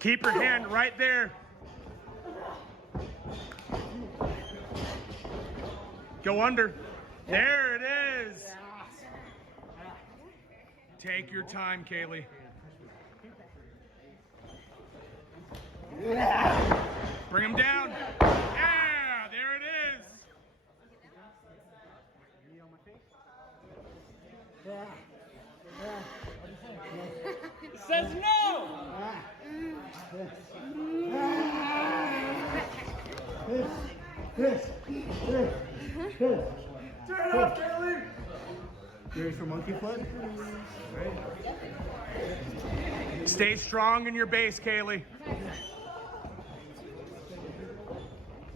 Keep your hand right there. Go under. There it is. Take your time, Kaylee. Bring him down. Yeah, there it is. It says no! Turn it off, Kaylee. You ready for monkey flip? Right. Stay strong in your base, Kaylee.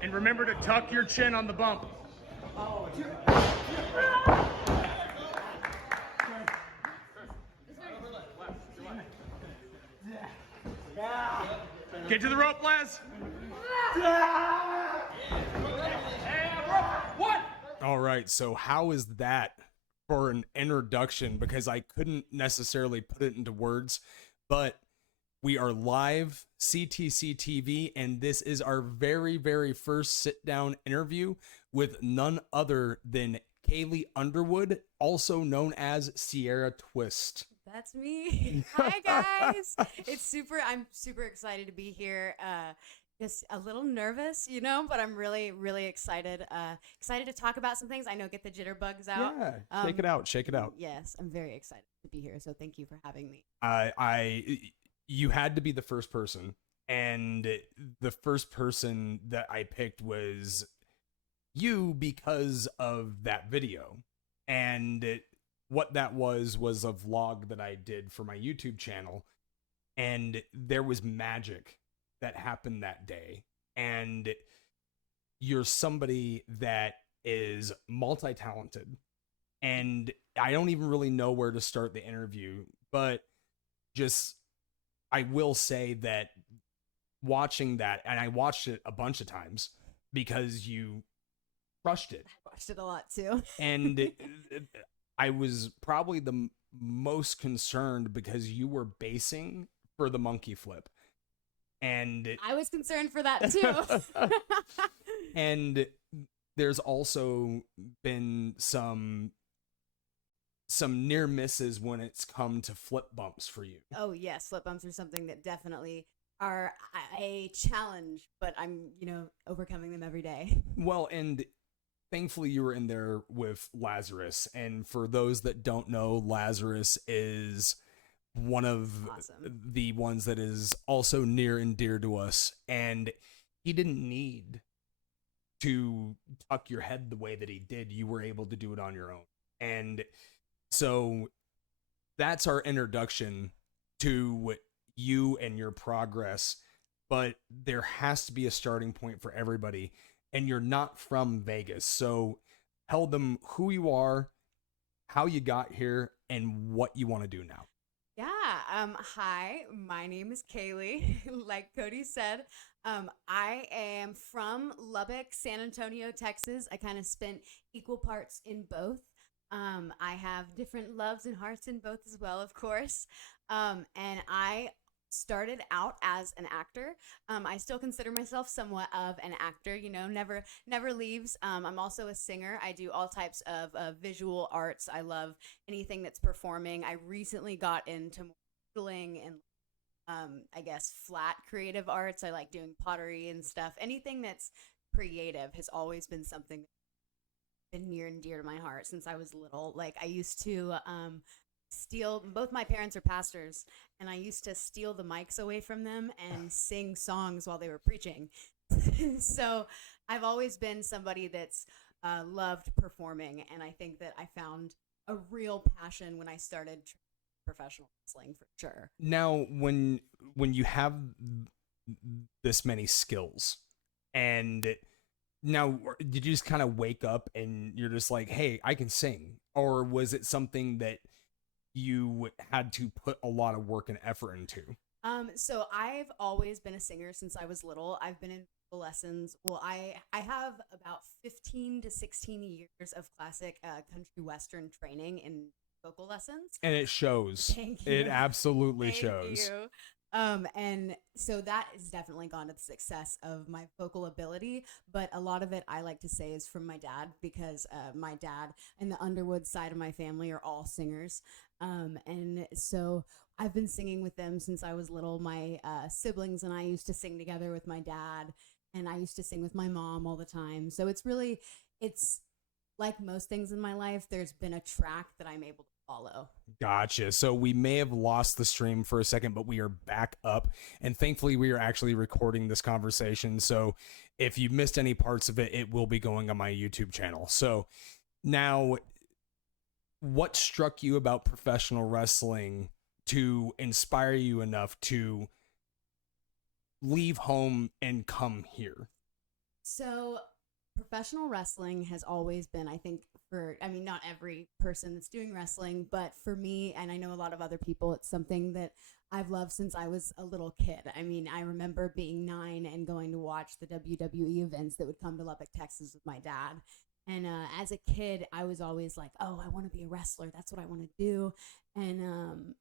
And remember to tuck your chin on the bump. Get to the rope, Les. What? All right, so how is that for an introduction? Because I couldn't necessarily put it into words, but we are live, CTCTV, and this is our very, very first sit-down interview with none other than Kaylee Underwood, also known as Sierra Twist. That's me. Hi guys. I'm super excited to be here. Just a little nervous, but I'm really, really excited. Excited to talk about some things. I know, get the jitterbugs out. Yeah, shake it out, shake it out. Yes, I'm very excited to be here. So thank you for having me. You had to be the first person, and the first person that I picked was you because of that video. And what that was a vlog that I did for my YouTube channel, and there was magic that happened that day. And you're somebody that is multi-talented, and I don't even really know where to start the interview, but just I will say that watching that, and I watched it a bunch of times because you crushed it. I watched it a lot too. And I was probably the most concerned because you were basing for the monkey flip. And I was concerned for that too. And there's also been some near misses when it's come to flip bumps for you. Oh yes, flip bumps are something that definitely are a challenge, but I'm, overcoming them every day. Well, and thankfully you were in there with Lazarus. And for those that don't know, Lazarus is one of the ones that is also near and dear to us. And he didn't need to tuck your head the way that he did. You were able to do it on your own. And so that's our introduction to you and your progress. But there has to be a starting point for everybody. And you're not from Vegas. So tell them who you are, how you got here, and what you want to do now. Yeah. Hi, my name is Kaylee. Like Cody said, I am from Lubbock, San Antonio, Texas. I kind of spent equal parts in both. I have different loves and hearts in both as well, of course. And I started out as an actor. I still consider myself somewhat of an actor, never leaves. I'm also a singer. I do all types of visual arts. I love anything that's performing. I recently got into modeling and I guess flat creative arts. I like doing pottery and stuff. Anything that's creative has always been something that's been near and dear to my heart since I was little. Like I used to steal, both my parents are pastors, and I used to steal the mics away from them and sing songs while they were preaching. So I've always been somebody that's loved performing, and I think that I found a real passion when I started professional wrestling, for sure. Now, when you have this many skills, and now did you just kind of wake up and you're just like, hey, I can sing? Or was it something that you had to put a lot of work and effort into? So I've always been a singer since I was little. I've been in vocal lessons. Well, I have about 15 to 16 years of classic country western training in vocal lessons. And it shows. Thank you. It absolutely Thank shows. you. And so that has definitely gone to the success of my vocal ability. But a lot of it, I like to say, is from my dad, because my dad and the Underwood side of my family are all singers. And so I've been singing with them since I was little. My siblings and I used to sing together with my dad, and I used to sing with my mom all the time. So it's like most things in my life, there's been a track that I'm able to follow. Gotcha. So we may have lost the stream for a second, but we are back up. And thankfully, we are actually recording this conversation. So if you missed any parts of it, it will be going on my YouTube channel. So now, what struck you about professional wrestling to inspire you enough to leave home and come here? So professional wrestling has always been, I think, not every person that's doing wrestling, but for me, and I know a lot of other people, it's something that I've loved since I was a little kid. I mean, I remember being 9 and going to watch the WWE events that would come to Lubbock, Texas with my dad. And as a kid, I was always like, oh, I want to be a wrestler. That's what I want to do. And,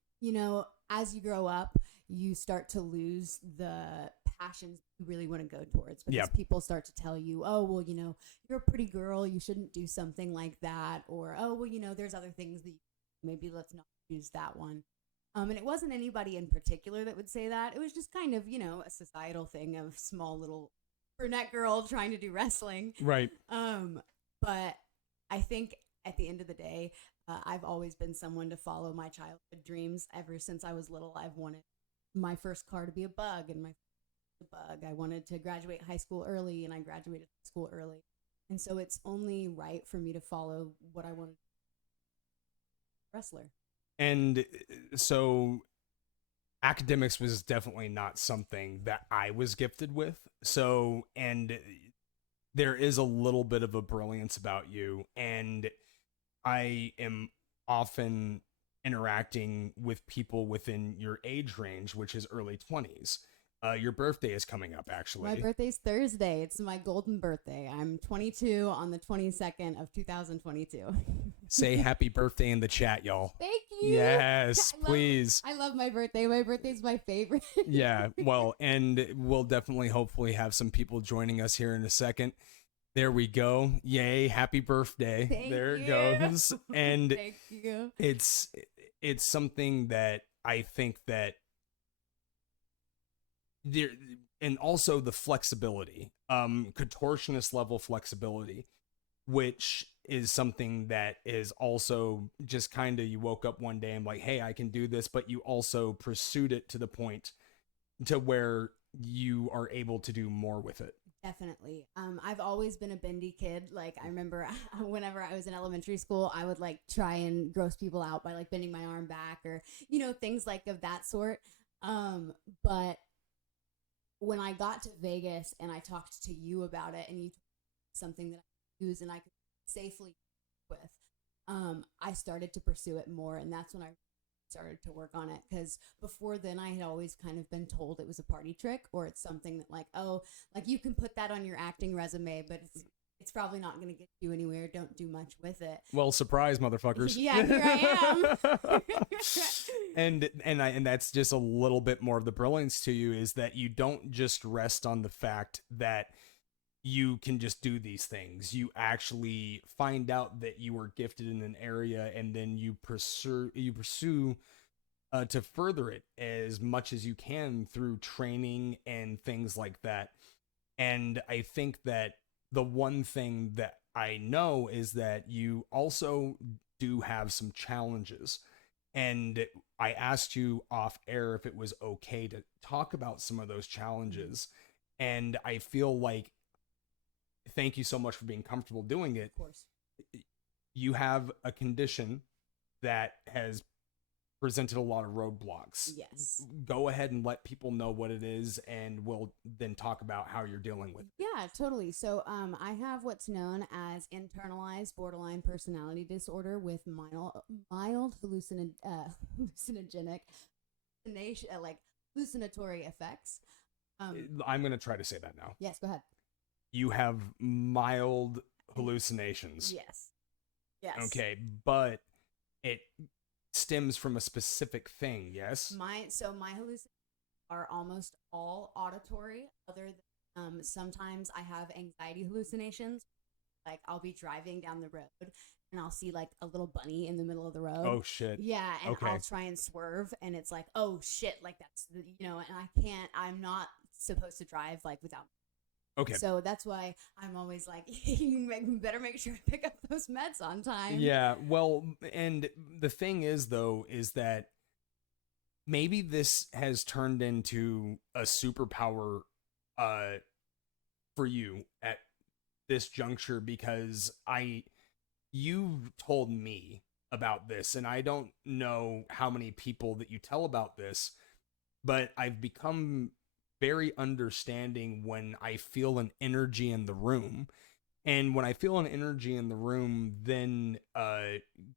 as you grow up, you start to lose the passions you really want to go towards, because people start to tell you, oh, well, you're a pretty girl, you shouldn't do something like that, or oh, well, there's other things that maybe let's not choose that one. And it wasn't anybody in particular that would say that. It was just kind of a societal thing of small little brunette girl trying to do wrestling, right? But I think at the end of the day, I've always been someone to follow my childhood dreams. Ever since I was little, I've wanted my first car to be a bug, and I wanted to graduate high school early, and I graduated high school early. And so it's only right for me to follow what I wanted to be, wrestler. And so academics was definitely not something that I was gifted with. So, and there is a little bit of a brilliance about you, and I am often interacting with people within your age range, which is early 20s. Your birthday is coming up, actually. My birthday's Thursday. It's my golden birthday. I'm 22 on the 22nd of 2022. Say happy birthday in the chat, y'all. Thank you. Yes, please. I love my birthday. My birthday's my favorite. Yeah, well, and we'll definitely hopefully have some people joining us here in a second. There we go. Yay, happy birthday. There it goes. And thank you. It's something that I think that there, and also the flexibility, contortionist level flexibility, which is something that is also just kind of, you woke up one day and like, hey, I can do this, but you also pursued it to the point to where you are able to do more with it. Definitely. I've always been a bendy kid. Like, I remember whenever I was in elementary school, I would like try and gross people out by like bending my arm back, or, things like of that sort. But when I got to Vegas and I talked to you about it, and you something that I use and I could safely with, I started to pursue it more. And that's when I started to work on it, because before then I had always kind of been told it was a party trick, or it's something that like, oh, like you can put that on your acting resume, but it's probably not going to get you anywhere. Don't do much with it. Well, surprise, motherfuckers. Yeah, here I am. and that's just a little bit more of the brilliance to you, is that you don't just rest on the fact that you can just do these things. You actually find out that you are gifted in an area, and then you pursue to further it as much as you can through training and things like that. And I think that the one thing that I know is that you also do have some challenges. And I asked you off air if it was okay to talk about some of those challenges. And I feel like, thank you so much for being comfortable doing it. Of course. You have a condition that has presented a lot of roadblocks. Yes. Go ahead and let people know what it is, and we'll then talk about how you're dealing with it. Yeah, totally. So I have what's known as internalized borderline personality disorder with mild hallucinogenic, like hallucinatory effects. I'm going to try to say that now. Yes, go ahead. You have mild hallucinations. Yes. Yes. Okay, but it stems from a specific thing, yes? My hallucinations are almost all auditory, other than sometimes I have anxiety hallucinations. Like I'll be driving down the road and I'll see like a little bunny in the middle of the road. Oh shit. Yeah, and Okay. I'll try and swerve and it's like, oh shit, like that's and I'm not supposed to drive like without. Okay. So that's why I'm always like, you better make sure to pick up those meds on time. Yeah, well, and the thing is though is that maybe this has turned into a superpower for you at this juncture, because you told me about this, and I don't know how many people that you tell about this, but I've become very understanding when I feel an energy in the room. And when I feel an energy in the room, then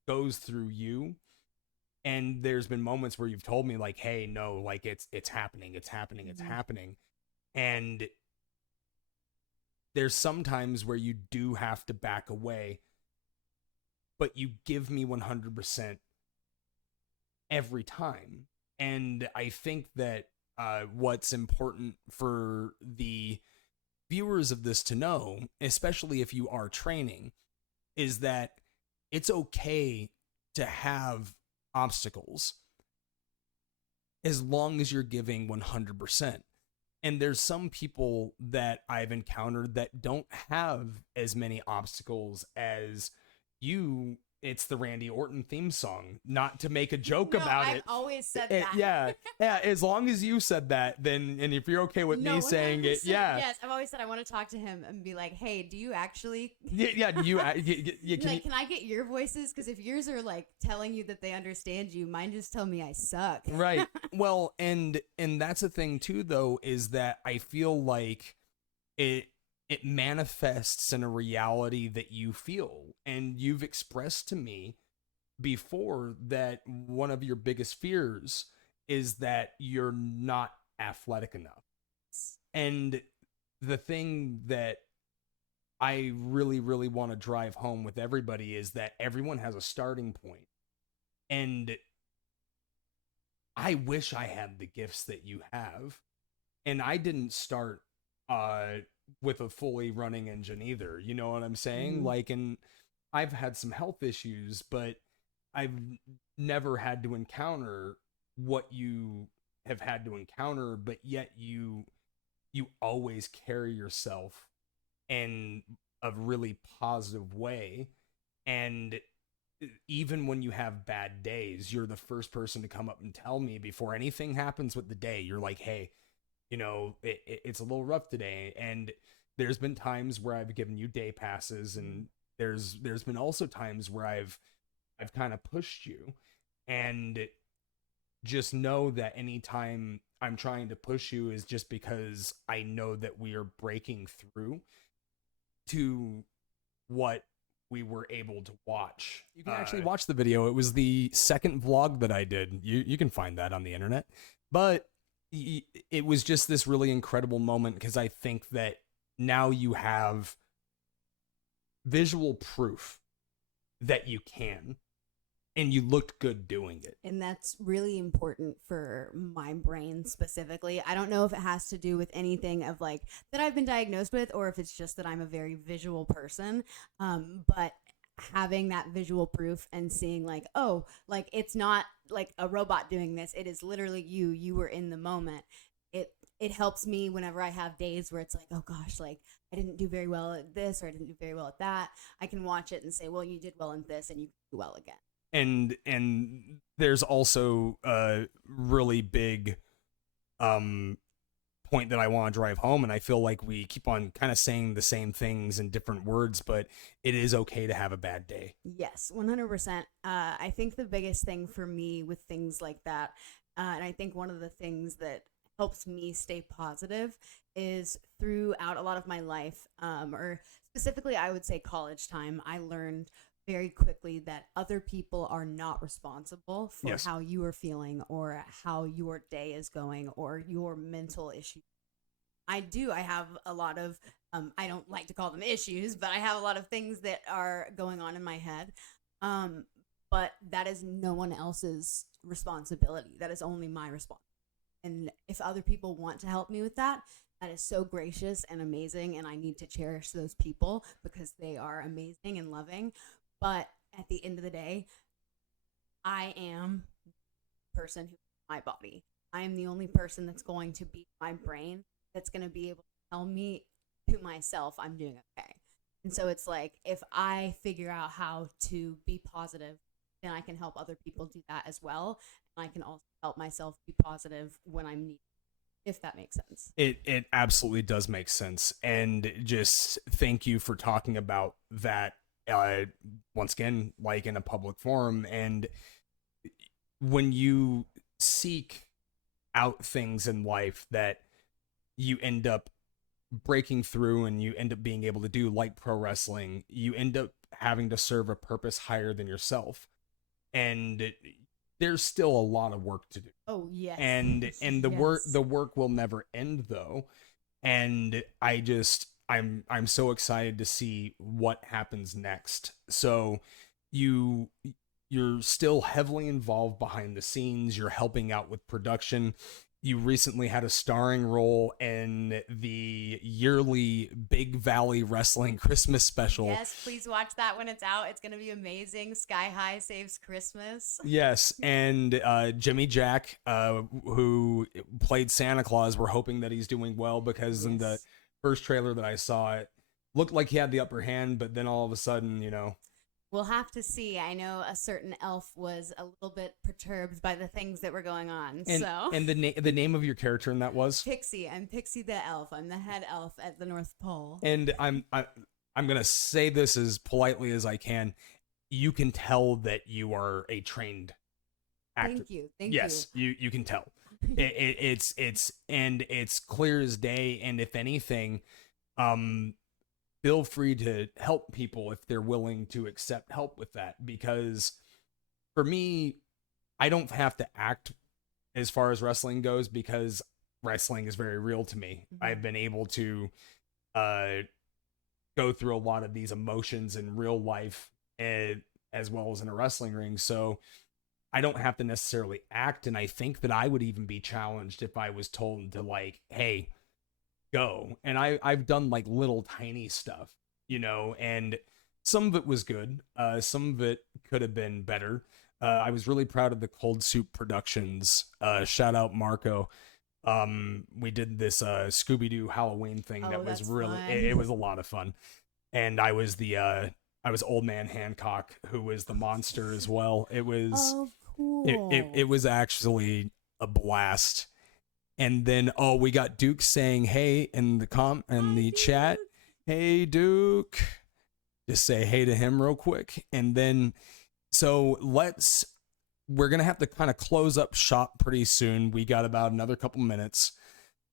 goes through you. And there's been moments where you've told me like, hey, no, like it's happening, it's happening, it's happening. And there's sometimes where you do have to back away, but you give me 100% every time. And I think that what's important for the viewers of this to know, especially if you are training, is that it's okay to have obstacles as long as you're giving 100%. And there's some people that I've encountered that don't have as many obstacles as you. It's the Randy Orton theme song. Not to make a joke about I've it. always said that. Yeah. As long as you said that, then, and if you're okay with me saying it, 100%. yeah. Yes, I've always said I want to talk to him and be like, hey, do you actually? Yeah. Can I get your voices? Because if yours are like telling you that they understand you, mine just tell me I suck. Right. Well, and that's the thing too, though, is that I feel like it manifests in a reality that you feel. And you've expressed to me before that one of your biggest fears is that you're not athletic enough. And the thing that I really, really want to drive home with everybody is that everyone has a starting point. And I wish I had the gifts that you have. And I didn't start with a fully running engine either. You know what I'm saying? Mm-hmm. Like, and I've had some health issues, but I've never had to encounter what you have had to encounter, but yet you always carry yourself in a really positive way. And even when you have bad days, you're the first person to come up and tell me before anything happens with the day. You're like, hey, you know, it's a little rough today. And there's been times where I've given you day passes, and there's been also times where I've kind of pushed you. And just know that anytime I'm trying to push you is just because I know that we are breaking through to what we were able to watch. You can actually watch the video. It was the second vlog that I did. You can find that on the internet. But it was just this really incredible moment, because I think that now you have visual proof that you can, and you looked good doing it. And that's really important for my brain specifically. I don't know if it has to do with anything of like that I've been diagnosed with, or if it's just that I'm a very visual person. But having that visual proof and seeing like, oh, like it's not like a robot doing this. It is literally you were in the moment. It helps me whenever I have days where it's like, oh gosh, like I didn't do very well at this, or I didn't do very well at that. I can watch it and say, well, you did well in this, and you can do well again. And there's also a really big point that I want to drive home, and I feel like we keep on kind of saying the same things in different words, but it is okay to have a bad day. Yes, 100%. I think the biggest thing for me with things like that, and I think one of the things that helps me stay positive is throughout a lot of my life, or specifically I would say college time, I learned very quickly that other people are not responsible for Yes. how you are feeling or how your day is going or your mental issues. I have a lot of, I don't like to call them issues, but I have a lot of things that are going on in my head. But that is no one else's responsibility. That is only my responsibility. And if other people want to help me with that, that is so gracious and amazing. And I need to cherish those people because they are amazing and loving. But at the end of the day, I am the person who my body. I am the only person that's going to be my brain that's going to be able to tell me to myself I'm doing okay. And so it's like, if I figure out how to be positive, then I can help other people do that as well. And I can also help myself be positive when I'm needed, if that makes sense. It absolutely does make sense. And just thank you for talking about that once again, like in a public forum. And when you seek out things in life that you end up breaking through and you end up being able to do, like pro wrestling, you end up having to serve a purpose higher than yourself. And there's still a lot of work to do. Oh, yes. And the work will never end though. And I'm so excited to see what happens next. So you're still heavily involved behind the scenes. You're helping out with production. You recently had a starring role in the yearly Big Valley Wrestling Christmas special. Yes, please watch that when it's out. It's going to be amazing. Sky High Saves Christmas. Yes, and Jimmy Jack, who played Santa Claus, we're hoping that he's doing well, because in the first trailer that I saw, it looked like he had the upper hand, but then all of a sudden, We'll have to see. I know a certain elf was a little bit perturbed by the things that were going on. And the name of your character in that was Pixie. I'm Pixie the elf. I'm the head elf at the North Pole. And I'm gonna say this as politely as I can. You can tell that you are a trained actor. Thank you. Yes, you can tell. It's clear as day. And if anything, feel free to help people if they're willing to accept help with that. Because for me, I don't have to act as far as wrestling goes, because wrestling is very real to me. Mm-hmm. I've been able to go through a lot of these emotions in real life, as well as in a wrestling ring. So I don't have to necessarily act. And I think that I would even be challenged if I was told to, like, hey, go. And I've done like little tiny stuff, and some of it was good. Some of it could have been better. I was really proud of the Cold Soup Productions. Shout out Marco. We did this Scooby-Doo Halloween thing that was really it was a lot of fun. And I was Old Man Hancock, who was the monster as well. It was cool. It was actually a blast. And then we got Duke saying hey in the chat. Hey Duke. Just say hey to him real quick. And then so we're gonna have to kind of close up shop pretty soon. We got about another couple minutes.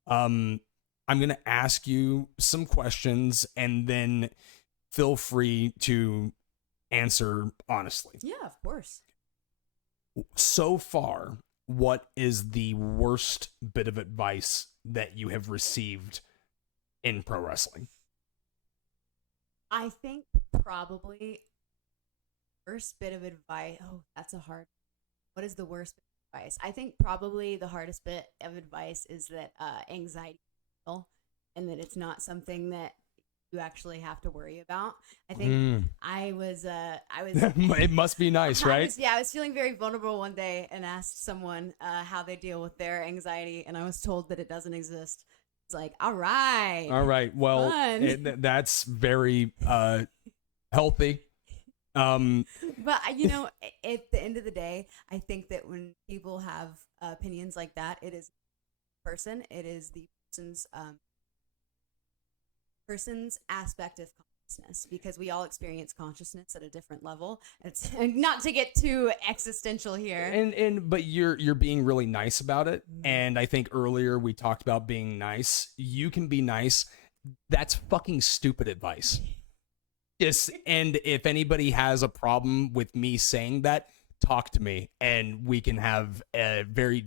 I'm gonna ask you some questions, and then feel free to answer honestly. Yeah, of course. So far, what is the worst bit of advice that you have received in pro wrestling? I think probably worst bit of advice. Oh, that's a hard. What is the worst bit of advice? I think probably the hardest bit of advice is that anxiety, and that it's not something that you actually have to worry about. I think I was it must be nice, right? I was feeling very vulnerable one day and asked someone how they deal with their anxiety, and I was told that it doesn't exist. It's like, all right. Well, that's very healthy. But at the end of the day, I think that when people have opinions like that, it is the person's aspect of consciousness, because we all experience consciousness at a different level. It's not to get too existential here. But you're being really nice about it. And I think earlier we talked about being nice. You can be nice. That's fucking stupid advice. And if anybody has a problem with me saying that, talk to me, and we can have a very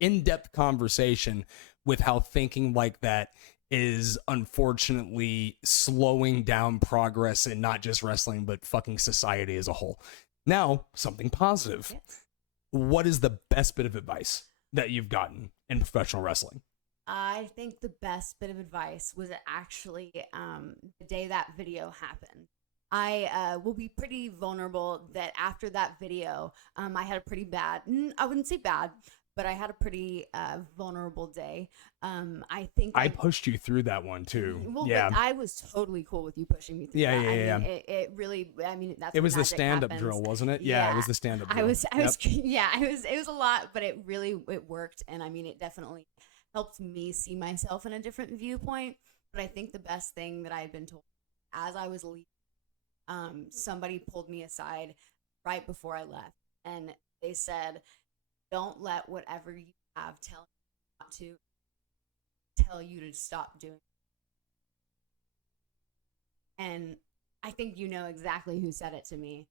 in-depth conversation with how thinking like that is unfortunately slowing down progress in not just wrestling, but fucking society as a whole. Now, something positive. Yes. What is the best bit of advice? that you've gotten in professional wrestling? I think the best bit of advice was actually the day that video happened. I will be pretty vulnerable that after that video, I had a pretty bad, I wouldn't say bad, but I had a pretty vulnerable day. I think I pushed you through that one too. Well, Yeah. but I was totally cool with you pushing me through Yeah, that. yeah, I mean, yeah. it really, I mean, that's It when was the magic stand-up happens. drill, wasn't it? Yeah, it was the stand-up drill. It was a lot, but it worked. And I mean, it definitely helped me see myself in a different viewpoint. But I think the best thing that I had been told as I was leaving, somebody pulled me aside right before I left, and they said, "Don't let whatever you have tell you to stop doing." And I think you know exactly who said it to me.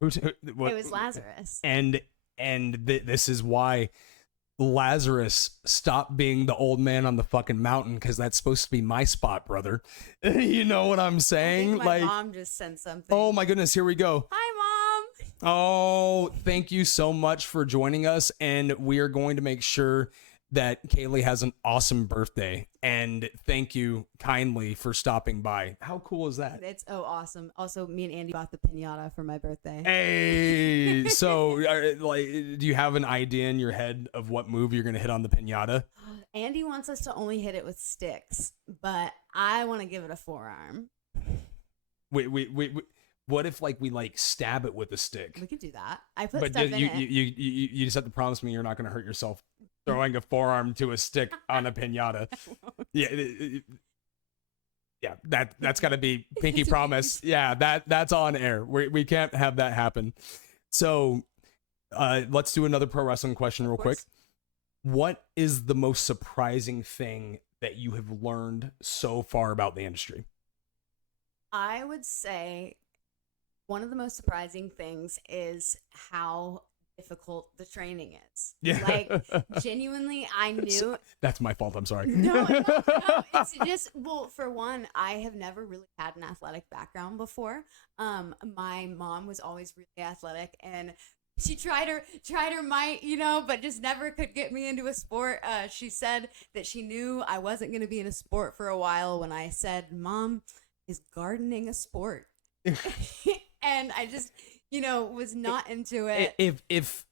It was Lazarus. And this is why Lazarus stopped being the old man on the fucking mountain, because that's supposed to be my spot, brother. You know what I'm saying? I think my mom just sent something. Oh my goodness, here we go. Hi, Mom. Oh, thank you so much for joining us, and we are going to make sure that Kaylee has an awesome birthday, and thank you kindly for stopping by. How cool is that? It's awesome. Also, me and Andy bought the piñata for my birthday. Hey, so like, do you have an idea in your head of what move you're gonna hit on the piñata? Andy wants us to only hit it with sticks, but I want to give it a forearm. Wait. What if like we like stab it with a stick? We could do that. I put But stuff in it. you just have to promise me you're not gonna hurt yourself throwing a forearm to a stick on a piñata. Yeah, that's got to be pinky promise. Yeah, that's on air. We can't have that happen. So, let's do another pro wrestling question real quick. What is the most surprising thing that you have learned so far about the industry? I would say one of the most surprising things is how difficult the training is. Yeah. Like, genuinely, I knew. That's my fault. I'm sorry. No, it's just, well, for one, I have never really had an athletic background before. My mom was always really athletic, and she tried her might, but just never could get me into a sport. She said that she knew I wasn't going to be in a sport for a while when I said, "Mom, is gardening a sport?" And I just, was not into it. If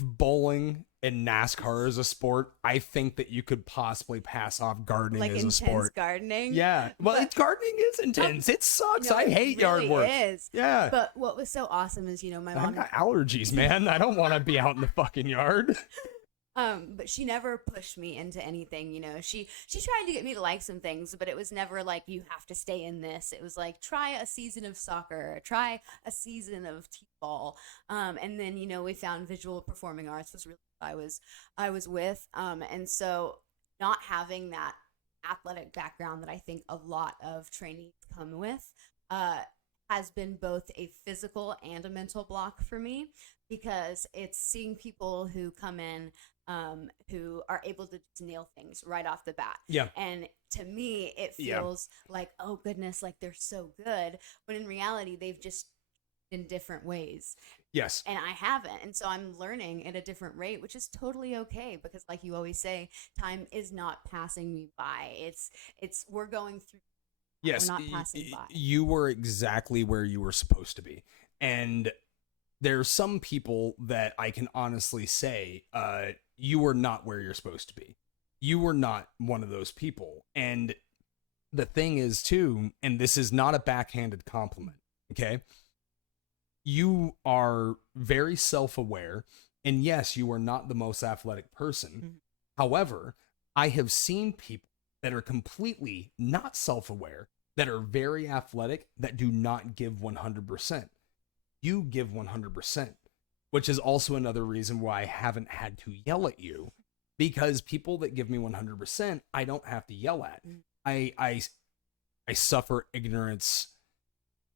bowling and NASCAR is a sport, I think that you could possibly pass off gardening like as a intense sport. Gardening. Yeah. Well, gardening is intense. It sucks. No, I hate yard really work. Is. Yeah. But what was so awesome is, my I've mom got allergies, man. I don't want to be out in the fucking yard. But she never pushed me into anything, She tried to get me to like some things, but it was never like, you have to stay in this. It was like, try a season of soccer, try a season of t-ball. And then, we found visual performing arts was really what I was with. And so not having that athletic background that I think a lot of trainees come with, has been both a physical and a mental block for me, because it's seeing people who come in who are able to just nail things right off the bat. Yeah. And to me, it feels like, oh goodness, like they're so good. But in reality, they've just in different ways. Yes. And I haven't. And so I'm learning at a different rate, which is totally okay, because like you always say, time is not passing me by. It's we're going through. Yes. We're not passing by. You were exactly where you were supposed to be. And there's some people that I can honestly say, you were not where you're supposed to be. You were not one of those people. And the thing is too, and this is not a backhanded compliment, okay? You are very self-aware, and yes, you are not the most athletic person. Mm-hmm. However, I have seen people that are completely not self-aware, that are very athletic, that do not give 100%. You give 100%, which is also another reason why I haven't had to yell at you, because people that give me 100%, I don't have to yell at. I suffer ignorance,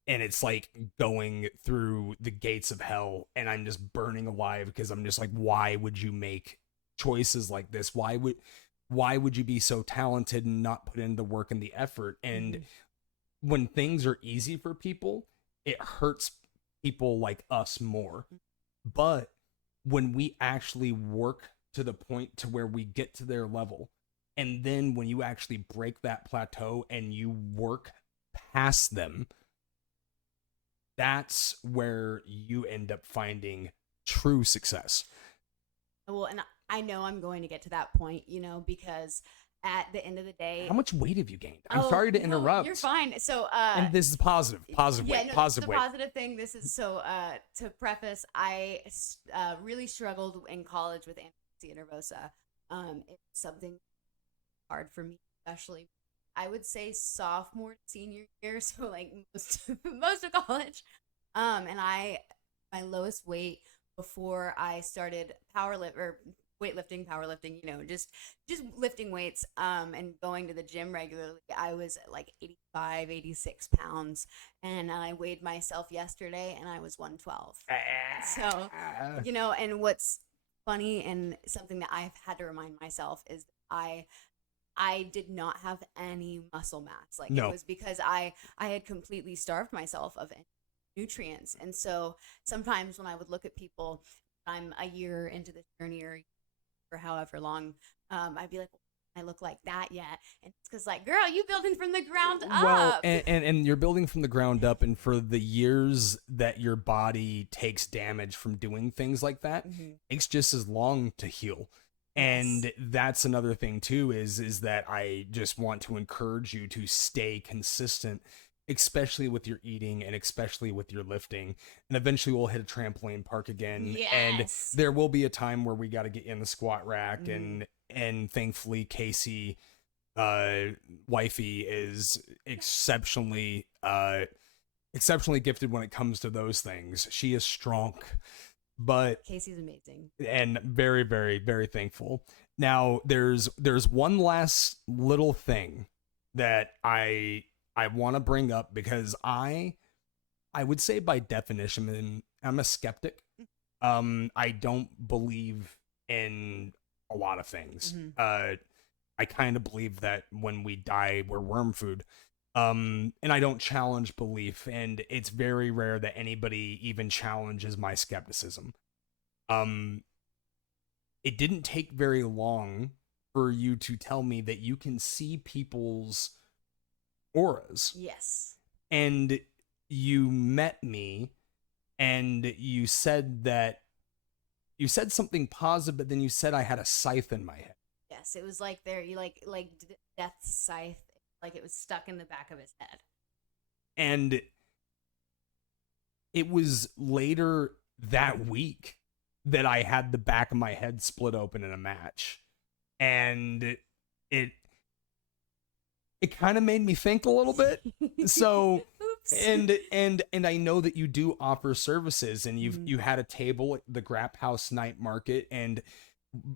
and it's like going through the gates of hell, and I'm just burning alive, because I'm just like, why would you make choices like this? Why would you be so talented and not put in the work and the effort? And when things are easy for people, it hurts people like us more. But when we actually work to the point to where we get to their level. And then when you actually break that plateau and you work past them, that's where you end up finding true success. Well, and I know I'm going to get to that point, you know, because at the end of the day, How much weight have you gained? I'm sorry to interrupt. You're fine. So, And this is positive weight, positive the weight. positive thing. This is so. To preface, I really struggled in college with anorexia nervosa. It's something hard for me, especially. I would say sophomore, senior year, so like most of college. And my lowest weight before I started powerlifting, you know, just lifting weights and going to the gym regularly, I was like 85, 86 pounds, and I weighed myself yesterday and I was 112. So, you know, and what's funny and something that I've had to remind myself is that I did not have any muscle mass. Like, No. it was because I had completely starved myself of nutrients. And so sometimes when I would look at people, I'm a year into this journey or however long, I'd be like, I look like that yet? And it's because, like, girl, you building from the ground up. Well, and you're building from the ground up, and for the years that your body takes damage from doing things like that, it's just as long to heal. And that's another thing too, is that I just want to encourage you to stay consistent, especially with your eating and especially with your lifting. And eventually we'll hit a trampoline park again. And there will be a time where we got to get you in the squat rack. And thankfully Casey, wifey, is exceptionally gifted when it comes to those things. She is strong. But Casey's amazing, and very, very, very thankful. Now there's one last little thing that I want to bring up, because I would say by definition I'm a skeptic. I don't believe in a lot of things. I kind of believe that when we die, we're worm food. And I don't challenge belief, and it's very rare that anybody even challenges my skepticism. It didn't take very long for you to tell me that you can see people's auras. Yes. And you met me and you said something positive, but then you said I had a scythe in my head. Yes, it was like you like Death's scythe. Like it was stuck in the back of his head. And it was later that week that I had the back of my head split open in a match. And it kind of made me think a little bit. So, and I know that you do offer services, and you had a table at the Grap House Night Market. And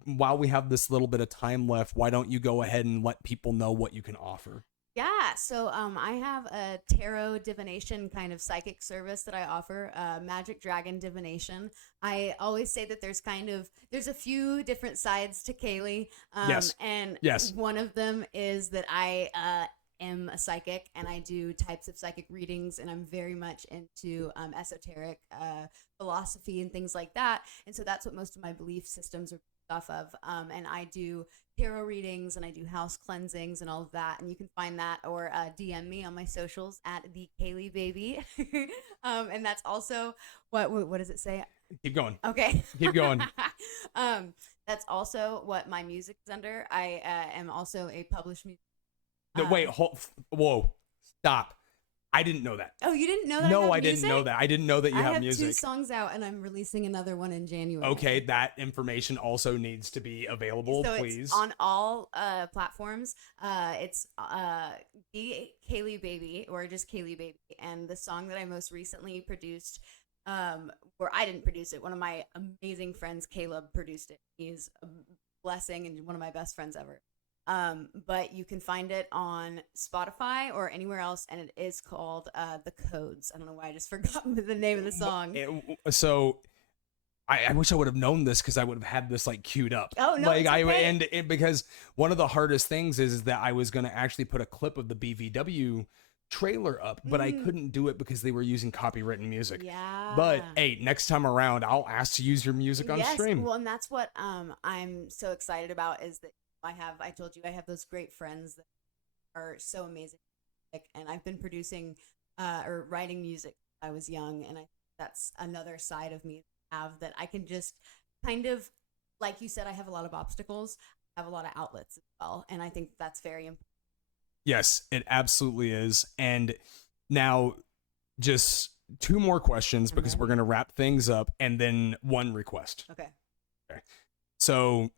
while we have this little bit of time left, why don't you go ahead and let people know what you can offer? Yeah, so I have a tarot divination kind of psychic service that I offer, magic dragon divination. I always say that there's a few different sides to Kaylee. And one of them is that I am a psychic, and I do types of psychic readings, and I'm very much into esoteric philosophy and things like that. And so that's what most of my belief systems are off of. And I do tarot readings, and I do house cleansings and all of that. And you can find that or DM me on my socials at the Kaylee Baby. And that's also what does it say? Keep going. Okay. Keep going. That's also what my music is under. I am also a published music. Wait, whoa, stop. I didn't know that. Oh, you didn't know that? No, I didn't know that. I didn't know that you have music. I have 2 songs out, and I'm releasing another one in January. Okay, that information also needs to be available, so please. It's on all platforms. It's the Kaylee Baby, or just Kaylee Baby. And the song that I most recently produced, where I didn't produce it, one of my amazing friends, Caleb, produced it. He's a blessing and one of my best friends ever. But you can find it on Spotify or anywhere else, and it is called The Codes. I don't know why I just forgot the name of the song. So I wish I would have known this, because I would have had this like queued up. Oh no, it's okay. Because one of the hardest things is that I was going to actually put a clip of the BVW trailer up, but I couldn't do it because they were using copywritten music. Yeah. But hey, next time around, I'll ask to use your music on stream. Well, and that's what I'm so excited about is that I told you I have those great friends that are so amazing, and I've been producing or writing music since I was young, and that's another side of me that I can just kind of, like you said, I have a lot of obstacles, I have a lot of outlets as well, and I think that's very important. Yes, it absolutely is. And now, just 2 more questions because we're going to wrap things up, and then 1 request. Okay. So,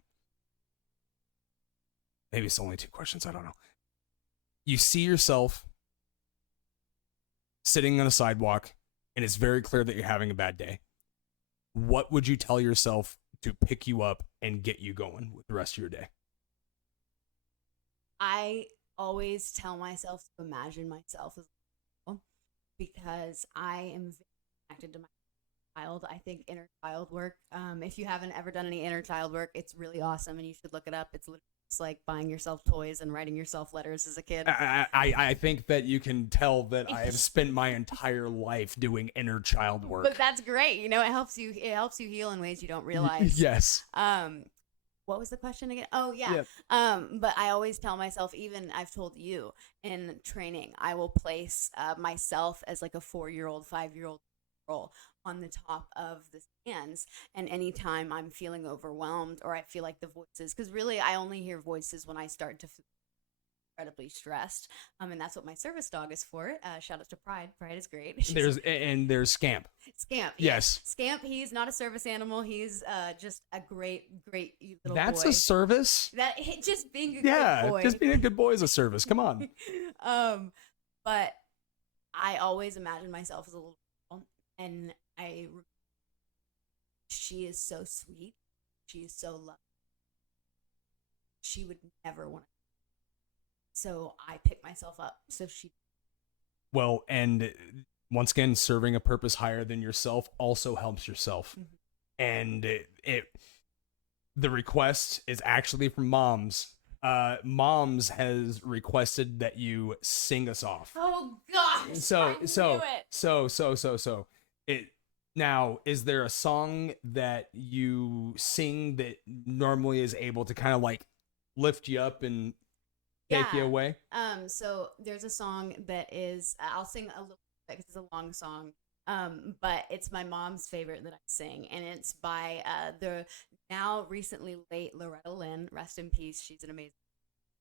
maybe it's only 2 questions. I don't know. You see yourself sitting on a sidewalk, and it's very clear that you're having a bad day. What would you tell yourself to pick you up and get you going with the rest of your day? I always tell myself to imagine myself as a child because I am very connected to my child. I think inner child work, if you haven't ever done any inner child work, it's really awesome and you should look it up. It's literally just like buying yourself toys and writing yourself letters as a kid. I think that you can tell that I have spent my entire life doing inner child work. But that's great. You know, it helps you heal in ways you don't realize. Yes. What was the question again? Oh, yeah. But I always tell myself, even I've told you in training, I will place myself as like a 4-year-old, 5-year-old girl on the top of the stands. And anytime I'm feeling overwhelmed or I feel like the voices, because really I only hear voices when I start to feel incredibly stressed. And that's what my service dog is for. Shout out to Pride. Pride is great. There's Scamp. Scamp. Yes. Scamp, he's not a service animal. He's just a great little That's boy. a service? Just being a good boy. Just being a good boy is a service. Come on. But I always imagine myself as a little girl, and she is so sweet. She is so loving. She would never want to. So I pick myself up. Well, and once again, serving a purpose higher than yourself also helps yourself. Mm-hmm. And the request is actually from Moms. Moms has requested that you sing us off. Oh gosh! Now, is there a song that you sing that normally is able to kind of like lift you up and take you away? So there's a song that is, I'll sing a little bit because it's a long song, but it's my mom's favorite that I sing, and it's by the now recently late Loretta Lynn, rest in peace, she's an amazing,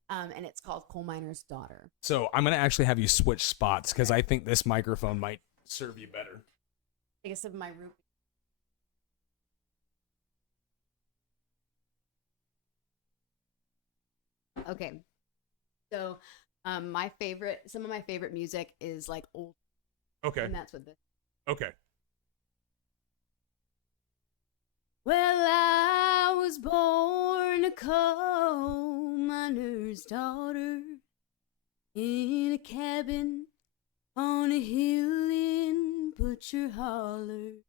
and it's called Coal Miner's Daughter. So I'm going to actually have you switch spots because I think this microphone might serve you better. Take a sip of my root. Okay. So, some of my favorite music is like old. Okay. And that's what this. Okay. Well, I was born a coal miner's daughter in a cabin on a hill in Butcher Holler.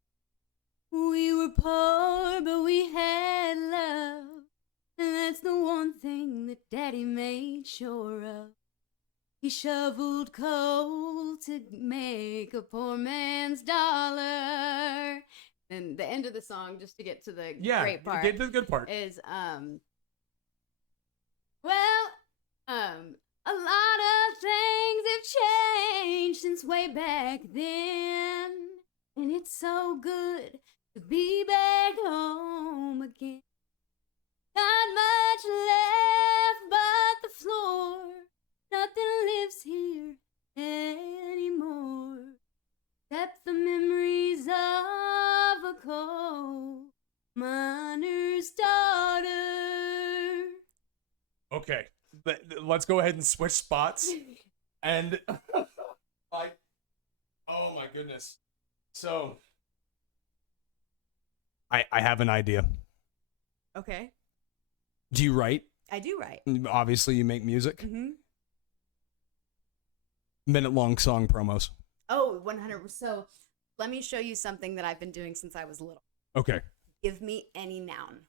We were poor, but we had love. And that's the one thing that Daddy made sure of. He shoveled coal to make a poor man's dollar. And the end of the song, just to get to the great part. Get to the good part. Is, a lot of things have changed since way back then. And it's so good to be back home again. Not much left but the floor. Nothing lives here anymore except the memories of a coal miner's daughter. Okay, let's go ahead and switch spots. And oh my goodness. So I have an idea. Okay. Do you write? I do write. Obviously, you make music. Mm-hmm. Minute-long song promos. Oh, 100%. So let me show you something that I've been doing since I was little. Okay. Give me any noun.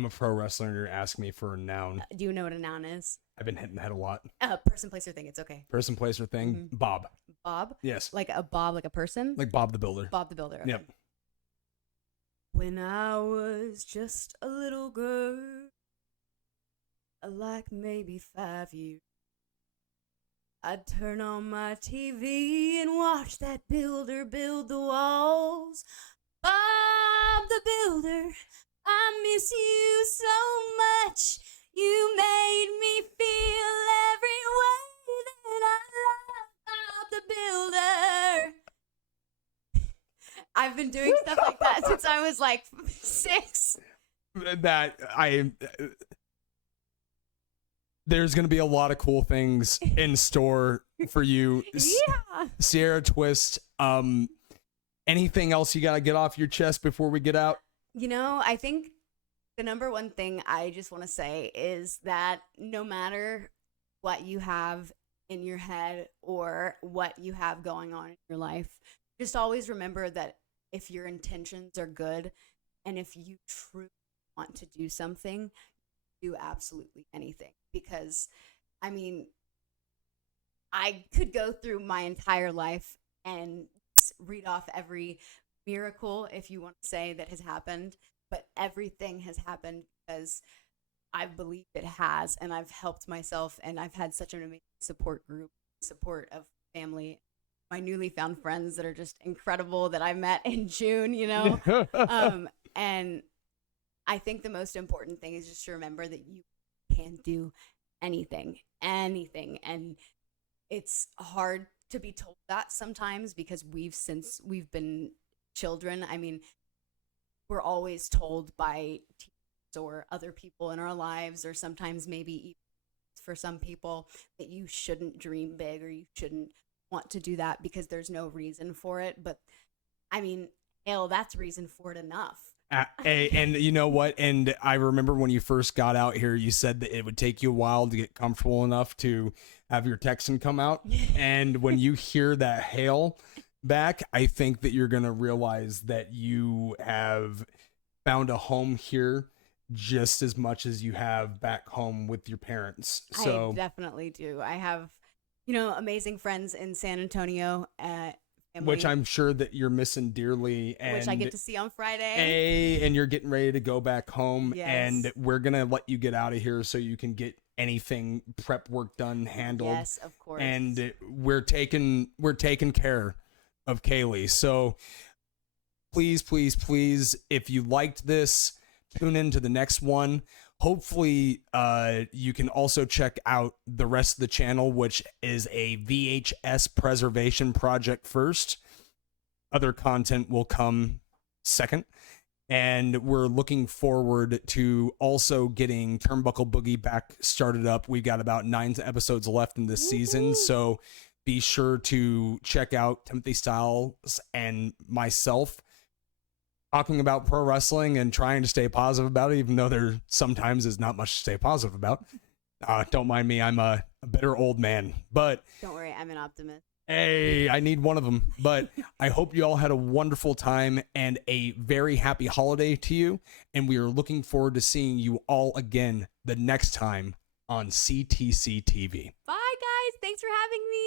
I'm a pro wrestler and you're asking me for a noun. Do you know what a noun is? I've been hitting the head a lot. Person, place, or thing. It's okay. Person, place, or thing. Mhm. Bob. Bob? Yes. Like a Bob, like a person? Like Bob the Builder. Bob the Builder. Okay. Yep. When I was just a little girl, like maybe 5 years, I'd turn on my TV and watch that builder build the walls. Bob the Builder, I miss you so much. You made me feel every way that I love Bob the Builder. I've been doing stuff like that since I was like 6. There's going to be a lot of cool things in store for you. Yeah. Sierra Twist. Anything else you got to get off your chest before we get out? You know, I think the number one thing I just want to say is that no matter what you have in your head or what you have going on in your life, just always remember that if your intentions are good and if you truly want to do something, do absolutely anything. Because, I mean, I could go through my entire life and read off every miracle, if you want to say, that has happened, but everything has happened because I believe it has, and I've helped myself, and I've had such an amazing support group, support of family, my newly found friends that are just incredible that I met in June, you know. And I think the most important thing is just to remember that you can do anything, and it's hard to be told that sometimes because since we've been children. I mean, we're always told by teachers or other people in our lives, or sometimes maybe even for some people, that you shouldn't dream big or you shouldn't want to do that because there's no reason for it. But I mean, hell, that's reason for it enough. And you know what? And I remember when you first got out here, you said that it would take you a while to get comfortable enough to have your Texan come out. And when you hear that hail back, I think that you're going to realize that you have found a home here just as much as you have back home with your parents. So I definitely do. I have, amazing friends in San Antonio, which I'm sure that you're missing dearly, and which I get to see on Friday. And you're getting ready to go back home, Yes. and we're gonna let you get out of here so you can get anything prep work done, handled. Yes, of course. And we're taking care of Kaylee. So please, please, please, if you liked this, tune into the next one. Hopefully, you can also check out the rest of the channel, which is a VHS preservation project first. Other content will come second. And we're looking forward to also getting Turnbuckle Boogie back started up. We've got about 9 episodes left in this season. So be sure to check out Timothy Styles and myself talking about pro wrestling and trying to stay positive about it, even though there sometimes is not much to stay positive about. Don't mind me. I'm a bitter old man, but don't worry, I'm an optimist. Hey, I need one of them. But I hope you all had a wonderful time and a very happy holiday to you. And we are looking forward to seeing you all again the next time on CTCTV. Bye, guys. Thanks for having me.